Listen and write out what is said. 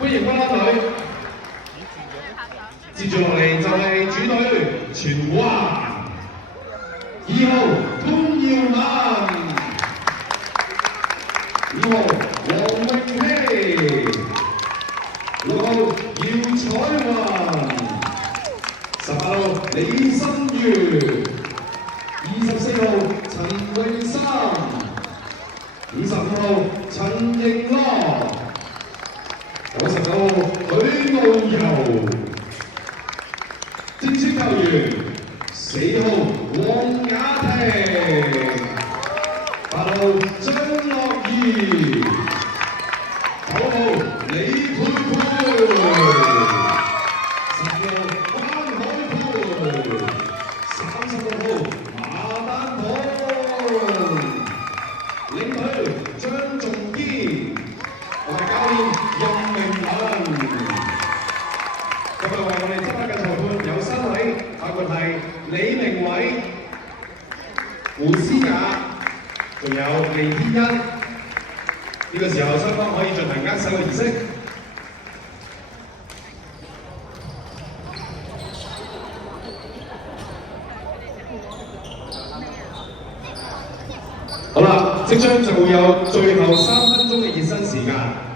歡迎啦隊。接住落嚟就係主隊荃灣2號潘耀文，5號黃永熙，6號姚彩雲，18號李新月，24號陳永生，55號陳盈樂，99號許傲柔。正式球員4號黃雅婷，8號張樂怡，9號李佩佩，12號關海培，36號馬丹鵬，領隊張仲堅同埋教練任明文。今日為我哋執法嘅裁判有3位，包括係李明偉、胡思雅，仲有李天恩。呢個時候雙方可以進行握手嘅儀式。好啦，即將就會有最後3分鐘嘅熱身時間。